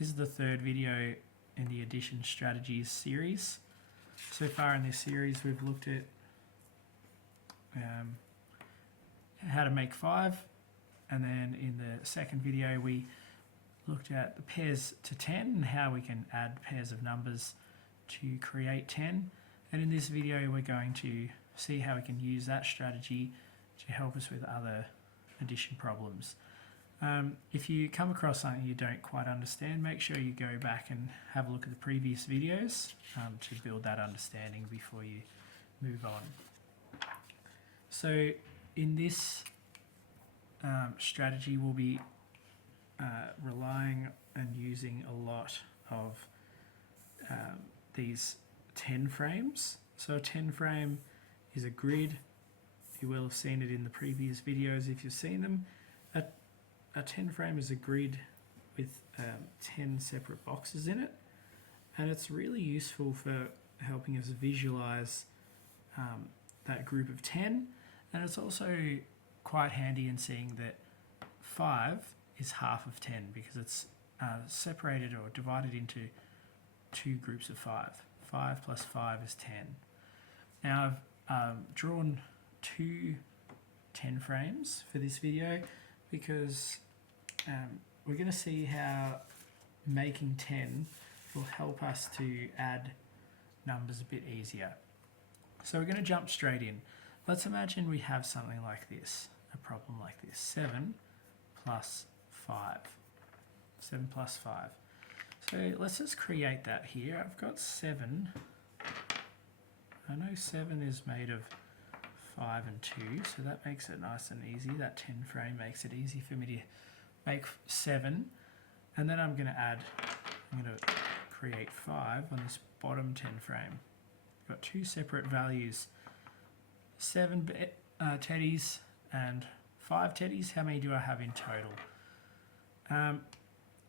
This is the third video in the addition strategies series. So far in this series we've looked at how to make 5, and then in the second video we looked at the pairs to 10 and how we can add pairs of numbers to create 10. And in this video we're going to see how we can use that strategy to help us with other addition problems. If you come across something you don't quite understand, make sure you go back and have a look at the previous videos to build that understanding before you move on. So in this strategy we'll be relying and using a lot of these 10 frames. So a 10 frame is a grid. You will have seen it in the previous videos if you've seen them. A 10 frame is a grid with 10 separate boxes in it, and it's really useful for helping us visualize that group of 10, and it's also quite handy in seeing that 5 is half of 10 because it's separated or divided into two groups of 5. 5 plus 5 is 10. Now I've drawn 2 10 frames for this video because we're going to see how making 10 will help us to add numbers a bit easier. So we're going to jump straight in. Let's imagine we have something like this, a problem like this, 7 plus 5. 7 plus 5. So let's just create that here. I've got 7. I know 7 is made of 5 and 2, so that makes it nice and easy. That 10 frame makes it easy for me to make 7. And then I'm going to create 5 on this bottom 10 frame. I've got 2 separate values, 7 teddies and 5 teddies. How many do I have in total?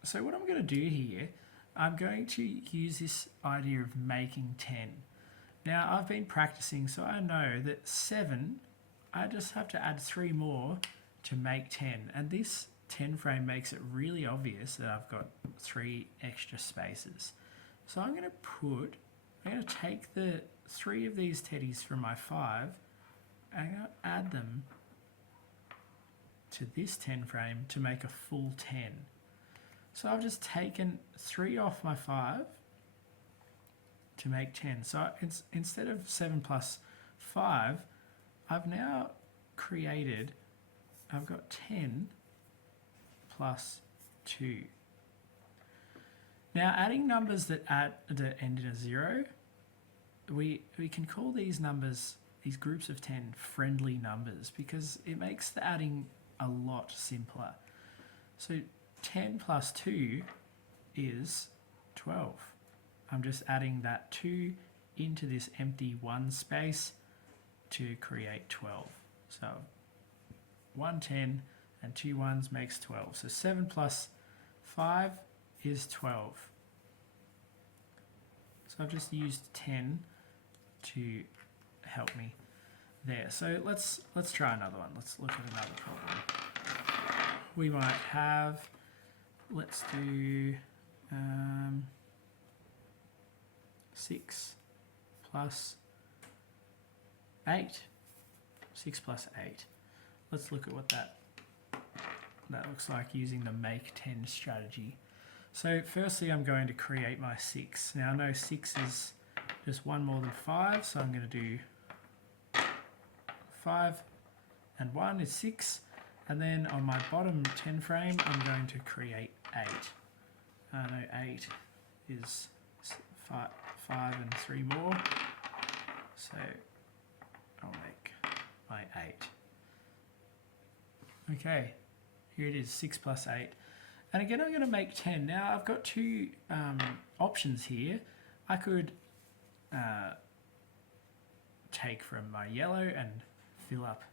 So what I'm going to do here, I'm going to use this idea of making 10. Now I've been practicing, so I know that 7, I just have to add 3 more to make 10. And this 10 frame makes it really obvious that I've got 3 extra spaces. So I'm going to take the 3 of these teddies from my 5, and I'm going to add them to this 10 frame to make a full 10. So I've just taken 3 off my 5 to make 10. So instead of 7 plus 5, I've now created, I've got 10 plus 2. Now adding numbers that end in a 0, we can call these numbers, these groups of 10, friendly numbers because it makes the adding a lot simpler. So 10 plus 2 is 12. I'm just adding that 2 into this empty 1 space to create 12. So 1 10 and 2 1s makes 12. So 7 plus 5 is 12. So I've just used 10 to help me there. So let's try another one. Let's look at another problem. We might have, let's do 6 plus 8. 6 plus 8. Let's look at what that looks like using the make 10 strategy. So firstly I'm going to create my 6. Now I know 6 is just 1 more than 5, so I'm going to do 5 and 1 is 6, and then on my bottom 10 frame I'm going to create 8. I know 8 is 5 and 3 more, so I'll make my 8. Okay, here it is, 6 plus 8. And again I'm going to make 10. Now I've got 2 options here. I could take from my yellow and fill up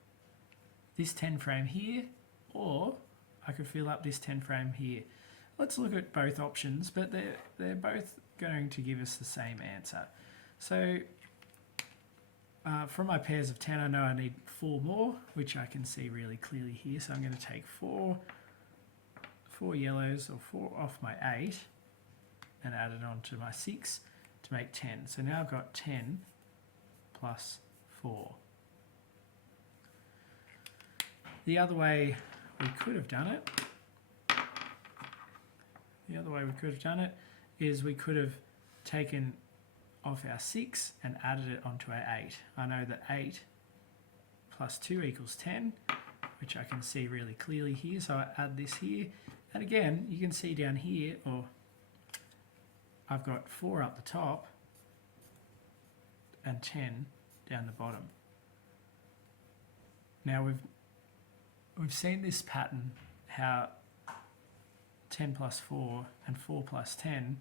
this 10 frame here, or I could fill up this 10 frame here. Let's look at both options, but they're both going to give us the same answer. So from my pairs of 10 I know I need 4 more, which I can see really clearly here. So I'm going to take 4 yellows, or 4 off my 8, and add it on to my 6 to make 10. So now I've got 10 plus 4. The other way we could have done it, is we could have taken off our 6 and added it onto our 8. I know that 8 plus 2 equals 10, which I can see really clearly here, so I add this here. And again, you can see down here, or I've got 4 up the top and 10 down the bottom. Now we've seen this pattern, how 10 plus 4 and 4 plus 10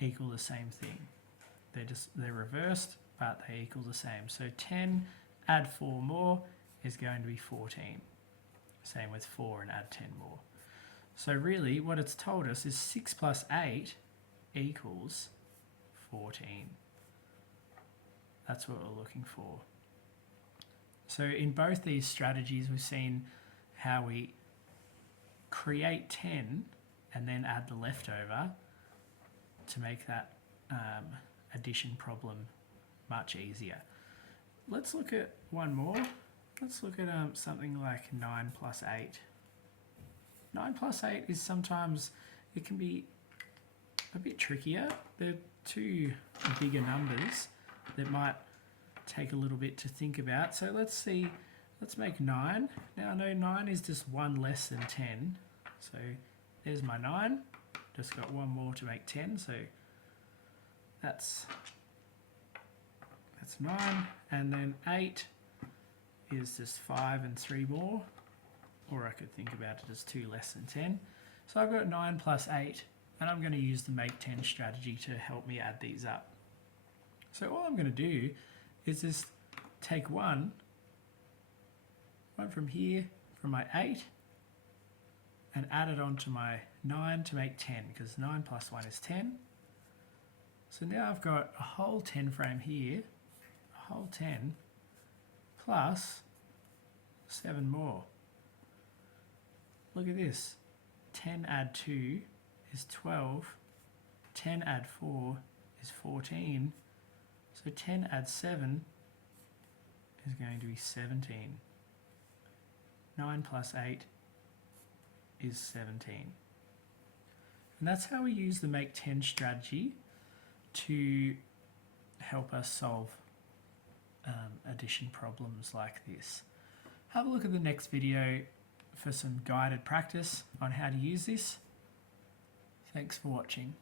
equal the same thing. They're reversed, but they equal the same. So 10 add 4 more is going to be 14. Same with 4 and add 10 more. So really what it's told us is 6 plus 8 equals 14. That's what we're looking for. So in both these strategies, we've seen how we create 10 and then add the leftover to make that addition problem much easier. Let's look at one more. Let's look at something like 9 plus 8. 9 plus 8 is sometimes, it can be a bit trickier. They're two bigger numbers that might take a little bit to think about. So let's make 9. Now I know 9 is just 1 less than 10. So there's my 9. Just got 1 more to make 10. So that's 9. And then 8 is just 5 and 3 more. Or I could think about it as 2 less than 10. So I've got 9 plus 8. And I'm going to use the make 10 strategy to help me add these up. So all I'm going to do is just take one from here, from my 8, and add it onto my 9 to make 10, because 9 plus 1 is 10. So now I've got a whole 10 frame here, a whole 10, plus 7 more. Look at this. 10 add 2 is 12. 10 add 4 is 14. So 10 add 7 is going to be 17. 9 plus 8 is 17. And that's how we use the make 10 strategy to help us solve addition problems like this. Have a look at the next video for some guided practice on how to use this. Thanks for watching.